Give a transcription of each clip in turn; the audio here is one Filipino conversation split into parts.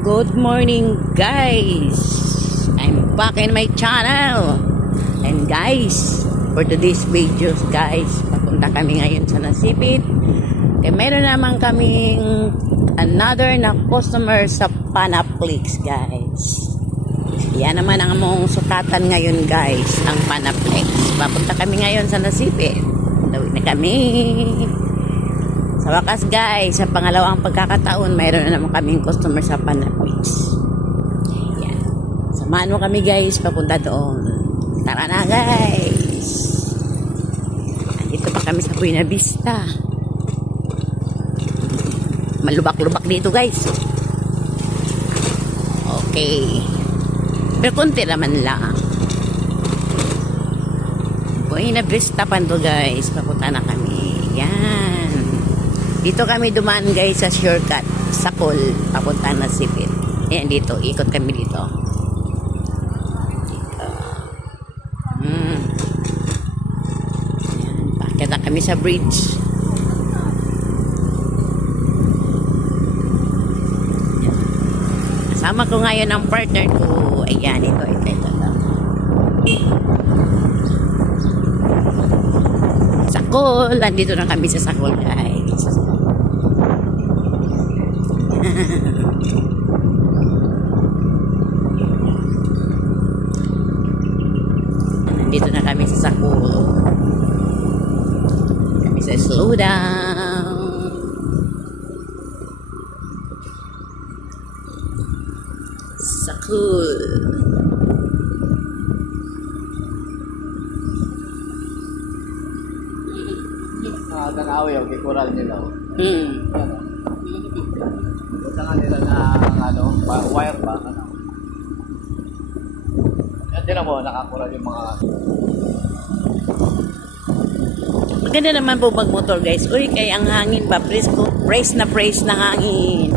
Good morning guys! I'm back in my channel. And guys, for today's videos guys, papunta kami ngayon sa Nasipit. Kaya meron naman kaming another na customer sa Panaflex guys. Yan naman ang mong sukatan ngayon guys, ang Panaflex. Papunta kami ngayon sa Nasipit. Dawin na kami. Sa wakas guys, sa pangalawang pagkakataon, mayroon na naman kaming customer sa Panaflex. Yan. Samahan mo kami guys, papunta doon. Tara na guys. Andito pa kami sa Buena Vista. Malubak-lubak dito guys. Okay. Pero konti naman lang. Buena Vista pa to guys, papunta na kami. Yan. Dito kami dumaan guys sa shortcut sa Col, papunta na Nasipit. Ayan dito, ikot kami dito. Ayan, pakita kami sa bridge. Ayan. Kasama ko ngayon ang partner ko. Ayan, ito. Sakol, andito na kami sa Sakol guys. Nandito na kami sa Sakul. Kami sa slow down. Sakul. Tanawi yung kikural nila. Punta nga nila na wire ba? Yan din mo, nakakural yung mga... Maganda naman po magmotor guys. Uy, kaya ang hangin ba? Praise na hangin.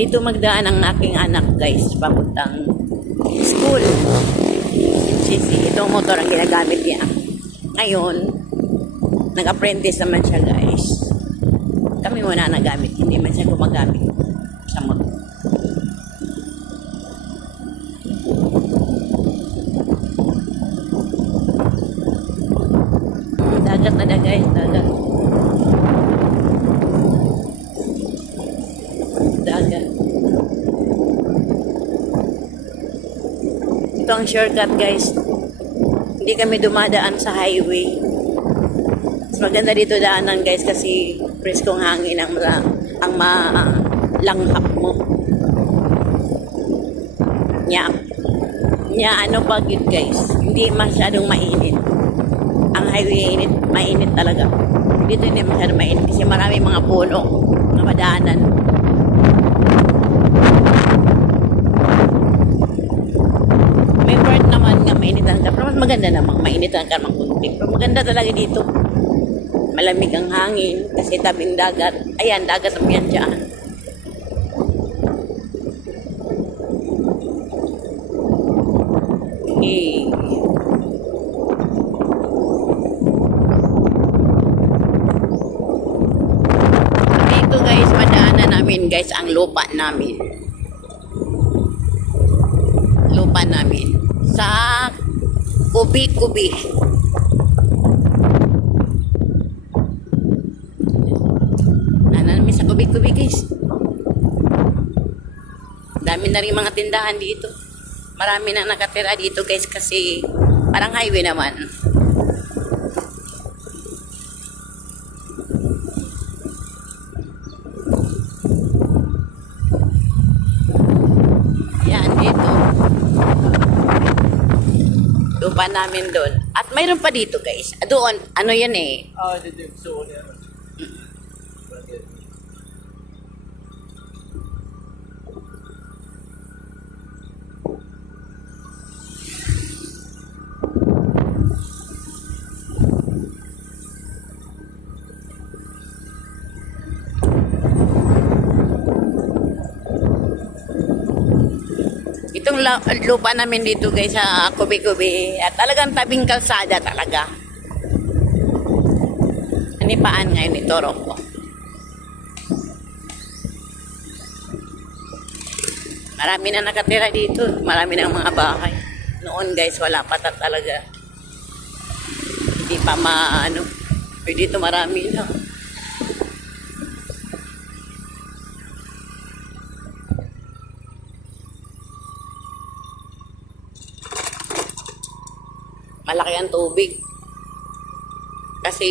Dito magdaan ang aking anak guys, papuntang school. Itong motor ang ginagamit niya. Ngayon, nag-apprentice naman siya guys. Kami muna nagamit, hindi man siya gumagamit sa motor. Dagat na guys, dagat. Ito ang shortcut guys. Hindi kami dumadaan sa highway. Mas maganda dito daanan guys kasi preskong hangin ang malanghap mo. Nya ano pag yun guys, hindi masyadong mainit. Ang highway mainit talaga. Dito hindi masyadong mainit kasi marami mga puno na madaanan. May part naman nga mainitan ka, pero mas maganda namang mainitan ka ng kunti. Pero maganda talaga dito. Malamig ang hangin kasi tabing dagat. Ayan, dagat ang yan dyan. Okay. Dito guys, madaanan namin guys ang lupa namin. Lupa namin sa Kubi. Namin sa Kubi guys. Dami na rin mga tindahan dito. Marami na nakatira dito guys kasi parang highway naman. Yan dito. Lupa namin doon. At mayroon pa dito guys. Doon, ano yan eh. Dito yung suon yan. Itong lupa namin dito guys sa Kubi-Kubi. At talagang tabing kalsada talaga. Anipaan ngayon ito, Rocco. Marami na nakatira dito. Marami na mga bahay. Noon guys, wala pa talaga. Hindi pa maano. Pero dito marami na. Malaki ang tubig. Kasi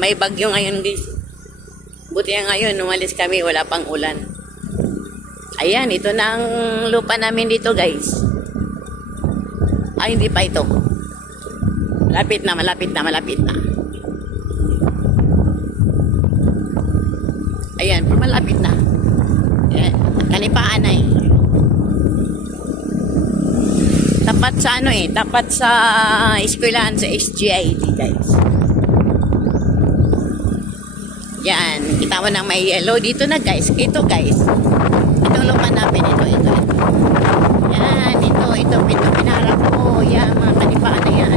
may bagyo ngayon guys. Buti nga ngayon, umalis kami, wala pang ulan. Ayan, ito na ang lupa namin dito guys. Ay, hindi pa ito. Malapit na, malapit na, malapit na. Ayan, pero malapit na. Ayan, kalipaan na eh. Tapat sa ano eh, tapat sa eskwelahan sa SGIT guys. Yan, kita mo na may yellow dito na guys. Ito guys. Itong lupa namin, ito. Yan, ito pinarap ko. Yan, mga kalipaan na yan.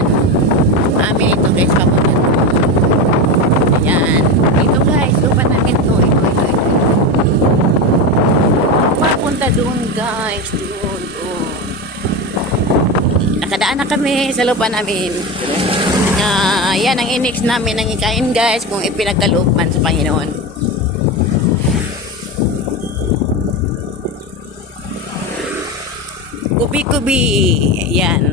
Amin ito guys, papunta. Yan, ito guys, lupa namin ito. Papunta doon guys, doon. Nakadaan na kami sa lupa namin. Yan ang inix namin ng ikain guys kung ipinagkalooban sa Panginoon. Kubi-Kubi. Yan.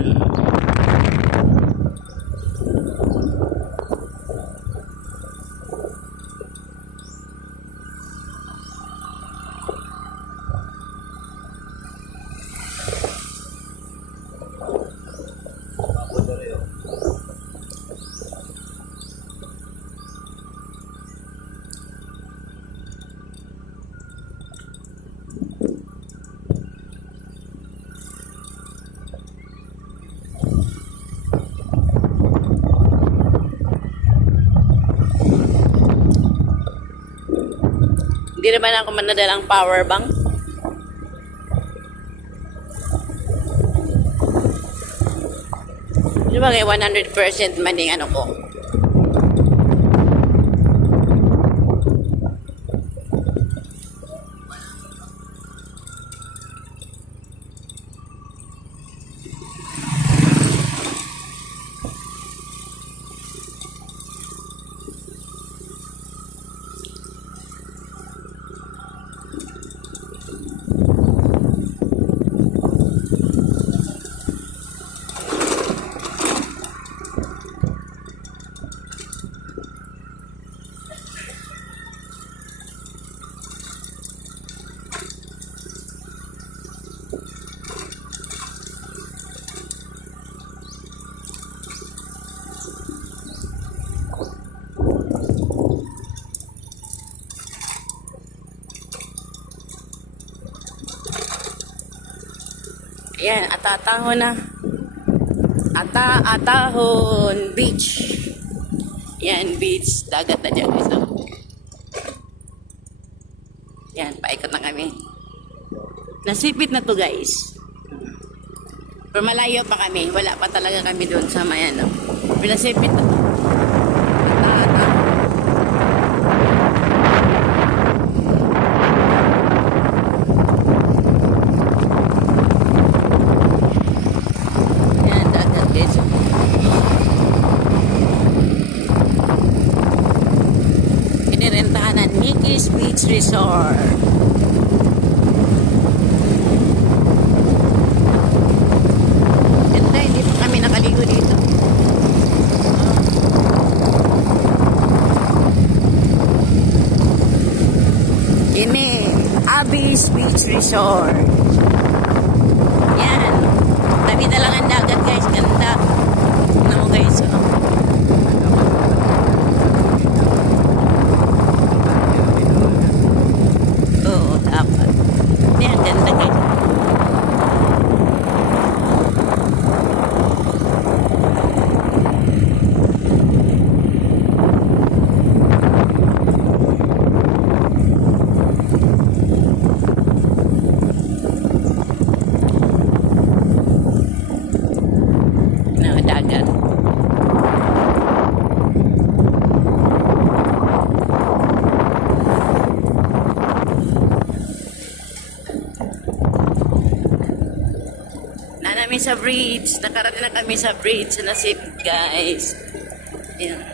Hindi naman ako manadalang power bank. Di ba kaya 100% man yung ano ko. Ayan, Atatahon na. Atahon Beach. Yan, beach. Dagat na dyan guys. Yan, paikot na kami. Nasipit na to guys. Pero malayo pa kami. Wala pa talaga kami doon sa mayan. No? Pero nasipit na to. Inirentahan ng Nikki's Beach Resort. Ganda, hindi pa kami nakaligo dito. Ini, Abyss Beach Resort. Yan. Tabi na lang ang dagat guys. Ganda. Tignan mo guys. Oo, dapat. Yan, ganda guys. namin sa bridge. Nakarating na kami sa bridge sa Nasip, guys. Ayan.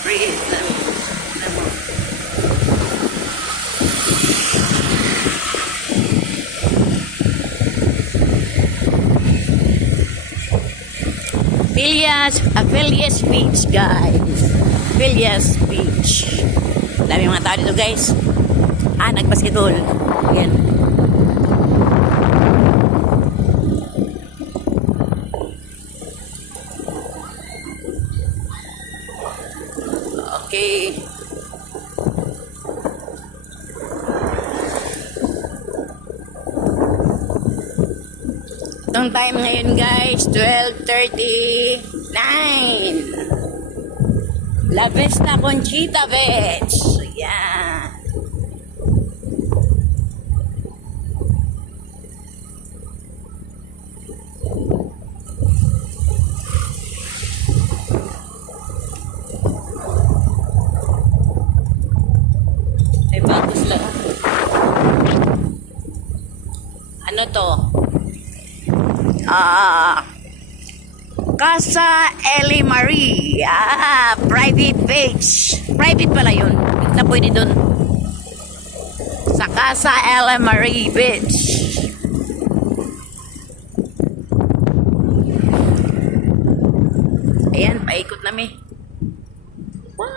Bridge namin. Phileas Beach, guys. Phileas Beach. Dami mga tao dito, guys. Nag-basketball. Ayan. Okay. Itong time ngayon, guys, 12:39. La Vista Conchita Beach. Yan. Ay, bagus lang. Ano to? Casa Eli Marie. Private beach. Private pala yun. Na pwede dun. Sa Casa Eli Marie Beach. Ayan, paikot na mi. Wow!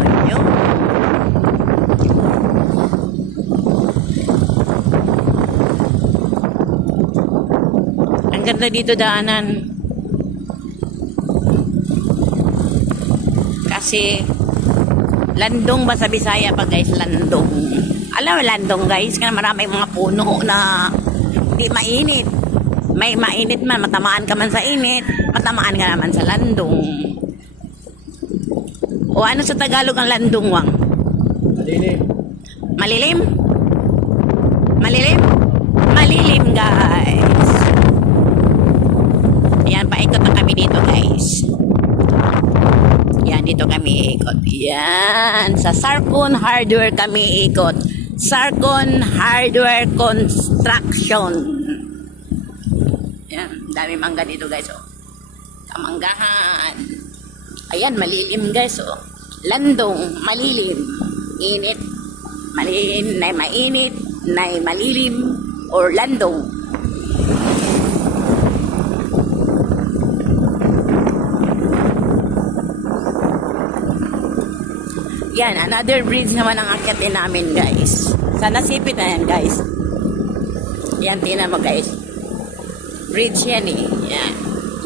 Ayun. Ang ganda dito daanan. Kasi landong ba sa Bisaya pa, guys? Landong. Alam mo landong, guys? Kasi maraming mga puno na hindi mainit. May mainit man, matamaan ka man sa init, matamaan ka naman sa landong. O ano sa Tagalog ang landong, Wang? Malilim. Malilim? Malilim? Malilim, guys. Ayan, paikot na kami dito, guys. Yan, dito kami ikot. Yan, sa Sarcon Hardware kami ikot. Sarcon Hardware Construction. Yan, dami mangga dito, guys, oh. Kamanggahan. Ayan, malilim, guys, oh. Landong, malilim. Init. Malilim, na mainit, na malilim, or landong. Yan, another bridge naman ang akyatin namin, guys. Sa Nasipit na yan, guys. Yan, tingnan mo, guys. Bridge yan, eh. Yan.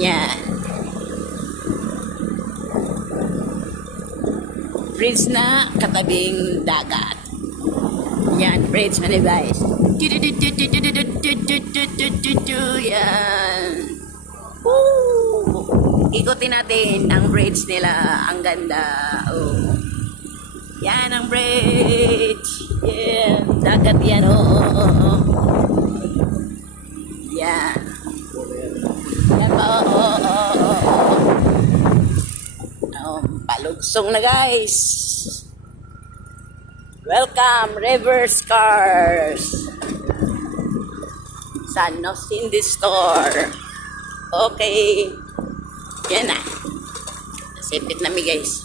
Yan. Bridge na katabing dagat. Yan, bridge man, eh, guys. Yan. Woo! Ikutin natin ang bridge nila. Ang ganda. Oh. Yan ang bridge. Yan. Dagat yan. Oh. Yan. Yan pa. Palugsong na, guys. Welcome, River Cars. San Cindy Store. Okay. Yan na. Nasipit na mi, guys.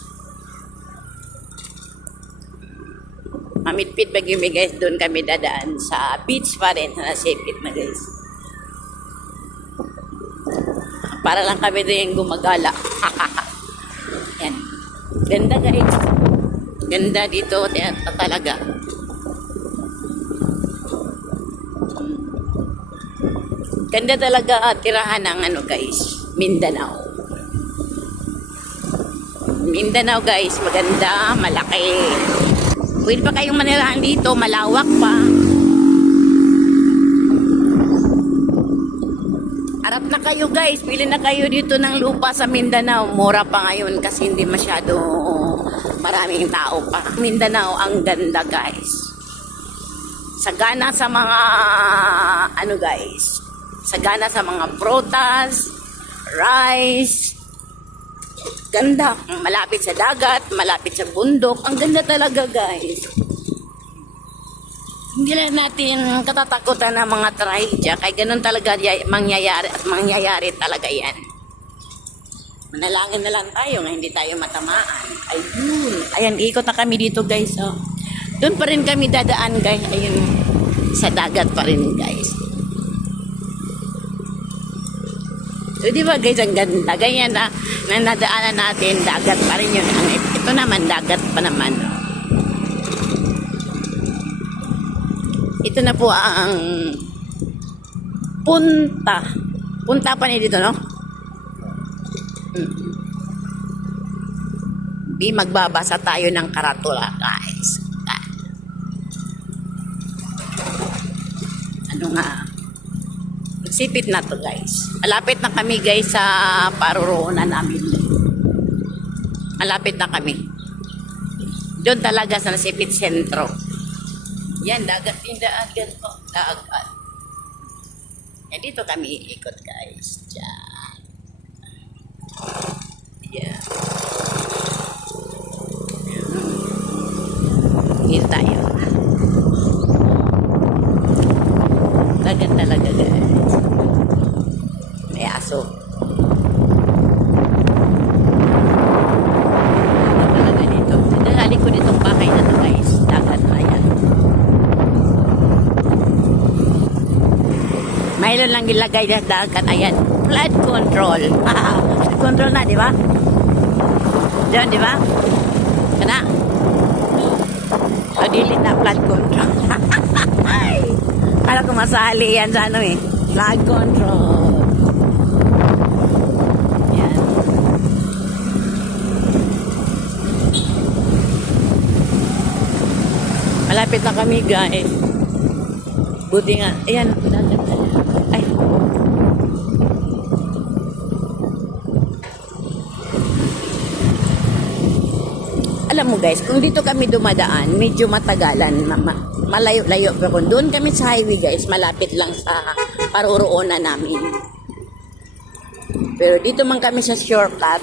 Mamitpit pag yun, guys. Doon kami dadaan sa beach pa rin. Nasipit na, guys. Para lang kami rin gumagala. Yan. Ganda, guys. Ganda dito. Talaga. Ganda talaga tirahan ng ano, guys. Mindanao. Mindanao, guys. Maganda. Malaki. Pwede pa kayong manirahan dito, malawak pa. Harap na kayo, guys. Pili na kayo dito ng lupa sa Mindanao. Mura pa ngayon kasi hindi masyado maraming tao pa. Mindanao, ang ganda, guys. Sagana sa mga ano, guys. Sagana sa mga prutas, rice, Ganda. Malapit sa dagat, malapit sa bundok. Ang ganda talaga, guys. Hindi lang natin katatakutan ng mga trahedya. Kaya ganun talaga mangyayari at mangyayari talaga yan. Manalangin na lang tayo nga hindi tayo matamaan. Ayun. Ayan, ikot na kami dito, guys. Oh. Doon pa rin kami dadaan, guys. Ayun. Sa dagat pa rin, guys. So, di ba guys, ang ganda. Ganyan na nadaanan natin, dagat pa rin yun. Ito naman, dagat pa naman. Ito na po ang punta. Punta pa niya dito, no? Di magbabasa tayo ng karatula, guys. Ano nga? Sipit na to, guys. Malapit na kami, guys, sa paruroonan namin. Malapit na kami. Doon talaga sa Sipit Sentro. Yan, dagat yung dagat po. Dagat. Yan, dito kami iikot, guys. Diyan. Yan. Dito tayo. Dagat talaga, guys. May aso. Dagat talaga dito. Nalalik ko nitong bakay na to, guys. Dagat na yan. Mayroon lang ilagay na dagat. Ayan. Flood control. Flood control na, di ba? Diyan, di ba? Kana? O, dilit na flood control. Kala ko masali yan sa ano eh. Flood control. Yan. Malapit na kami, guys. Buti nga. Ayan. Ay. Alam mo guys, kung dito kami dumadaan, medyo matagalan, malayo-layo. Pero kung doon kami sa highway guys, malapit lang sa paruroonan namin. Pero dito man kami sa shortcut,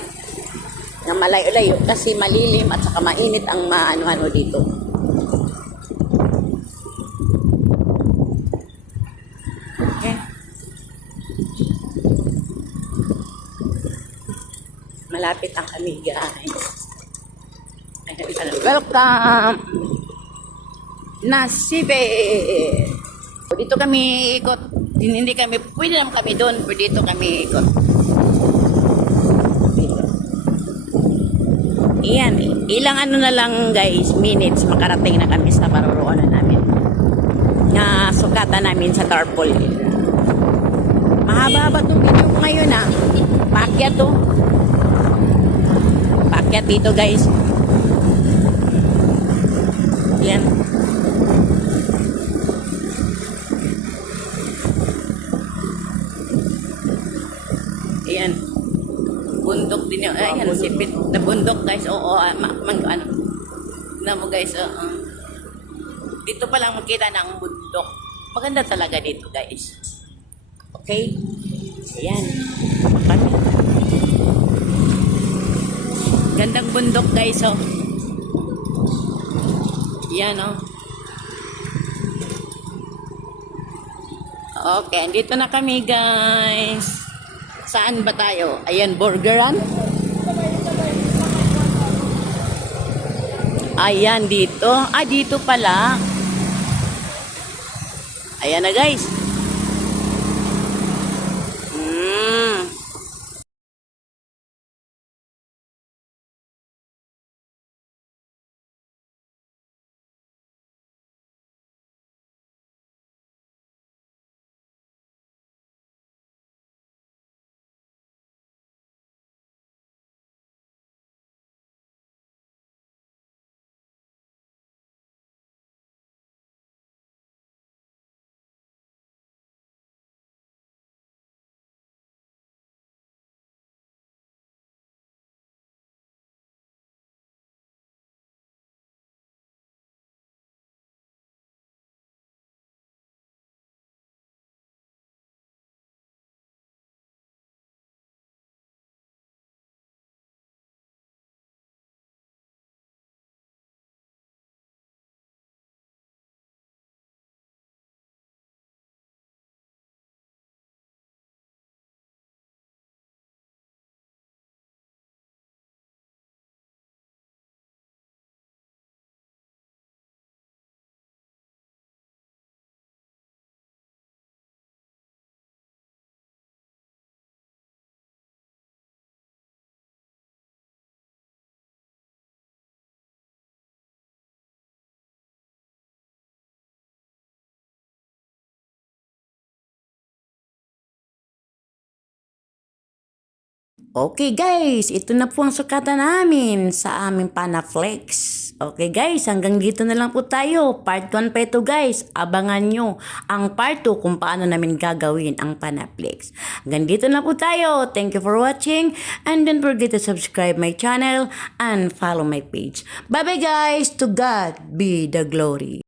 na malayo-layo kasi malilim at saka mainit ang maano-ano dito. Okay. Malapit ang kami guys. Welcome! Nasipit! Dito kami ikot. Hindi kami, pwede naman kami doon, pero dito kami ikot. Dito. Iyan, ilang ano na lang guys, minutes, makarating na kami sa paruroonan namin. Na sukatan namin sa tarpaulin. Mahaba-haba itong video ko ngayon ah. Paakyat to. Paakyat dito guys. Yan. Ayan. Bundok din yung, ayan, sipit na bundok guys. Oo, ano. Na mo guys, dito pa lang makita ng bundok. Maganda talaga dito guys. Okay? Ayan. Kami. Gandang bundok guys, oh. Yan, oh. Okay, dito na kami, guys. Saan ba tayo? Ayan, burgeran. Ayan, dito. Ah, dito pala. Ayan na, guys. Okay guys, ito na po ang sukatan namin sa aming Panaflex. Okay guys, hanggang dito na lang po tayo. Part 1 pa ito guys. Abangan nyo ang part 2 kung paano namin gagawin ang Panaflex. Hanggang dito na po tayo. Thank you for watching and don't forget to subscribe my channel and follow my page. Bye bye guys. To God be the glory.